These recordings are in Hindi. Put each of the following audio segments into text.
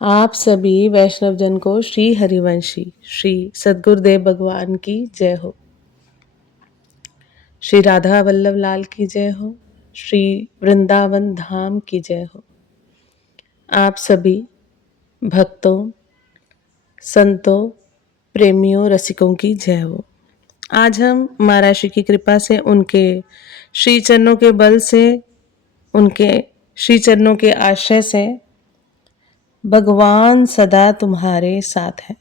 आप सभी वैष्णव जन को श्री हरिवंशी श्री सद्गुरुदेव भगवान की जय हो। श्री राधा वल्लभ लाल की जय हो। श्री वृंदावन धाम की जय हो। आप सभी भक्तों, संतों, प्रेमियों, रसिकों की जय हो। आज हम महाराज की कृपा से उनके श्री चरणों के बल से, उनके श्री चरणों के आश्रय से भगवान सदा तुम्हारे साथ है,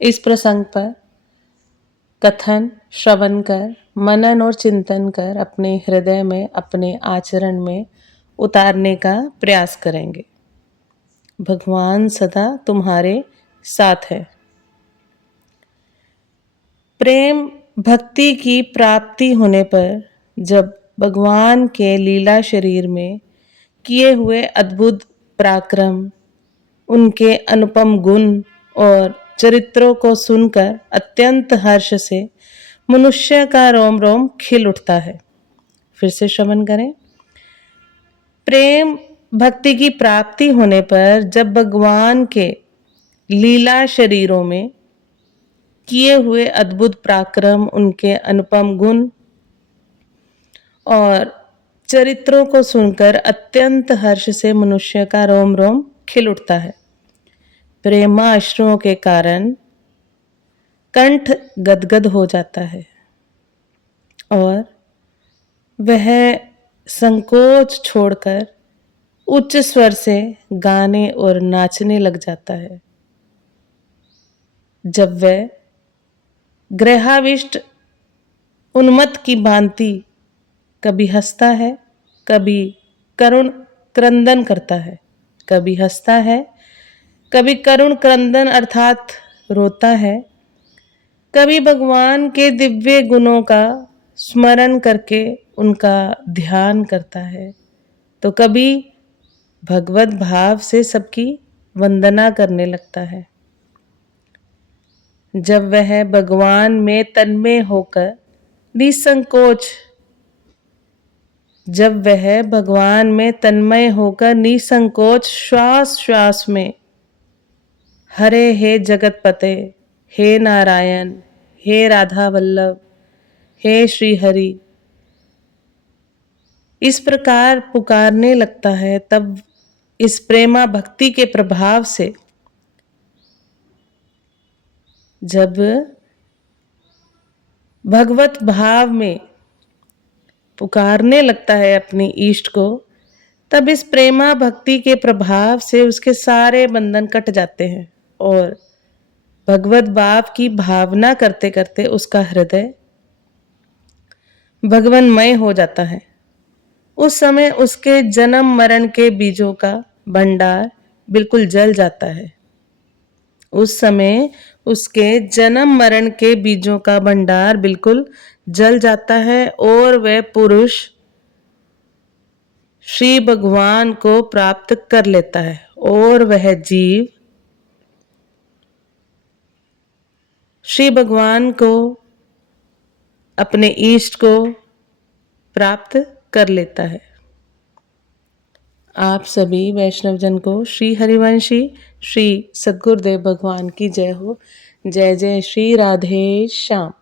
इस प्रसंग पर कथन श्रवण कर, मनन और चिंतन कर अपने हृदय में, अपने आचरण में उतारने का प्रयास करेंगे। भगवान सदा तुम्हारे साथ है। प्रेम भक्ति की प्राप्ति होने पर जब भगवान के लीला शरीर में किए हुए अद्भुत पराक्रम, उनके अनुपम गुण और चरित्रों को सुनकर अत्यंत हर्ष से मनुष्य का रोम रोम खिल उठता है। फिर से श्रवण करें। प्रेम भक्ति की प्राप्ति होने पर जब भगवान के लीला शरीरों में किए हुए अद्भुत पराक्रम, उनके अनुपम गुण और चरित्रों को सुनकर अत्यंत हर्ष से मनुष्य का रोम रोम खिल उठता है। प्रेमाश्रुओं के कारण कंठ गदगद हो जाता है और वह संकोच छोड़कर उच्च स्वर से गाने और नाचने लग जाता है। जब वह ग्रहाविष्ट उन्मत्त की भांति कभी हंसता है, कभी करुण क्रंदन करता है, कभी हंसता है, कभी करुण क्रंदन अर्थात रोता है, कभी भगवान के दिव्य गुणों का स्मरण करके उनका ध्यान करता है, तो कभी भगवत भाव से सबकी वंदना करने लगता है। जब वह भगवान में तन्मय होकर निसंकोच श्वास श्वास में हरे हे जगत पते, हे नारायण, हे राधा वल्लभ, हे श्री हरि, इस प्रकार पुकारने लगता है, तब इस प्रेमा भक्ति के प्रभाव से जब भगवत भाव में पुकारने लगता है अपने इष्ट को, तब इस प्रेमा भक्ति के प्रभाव से उसके सारे बंधन कट जाते हैं और भगवत भाव की भावना करते करते उसका हृदय भगवनमय हो जाता है। उस समय उसके जन्म मरण के बीजों का भंडार बिल्कुल जल जाता है। उस समय उसके जन्म मरण के बीजों का भंडार बिल्कुल जल जाता है और वह पुरुष श्री भगवान को प्राप्त कर लेता है और वह जीव श्री भगवान को, अपने इष्ट को प्राप्त कर लेता है। आप सभी वैष्णव जन को श्री हरिवंशी श्री सद्गुरुदेव भगवान की जय हो। जय जय श्री राधे श्याम।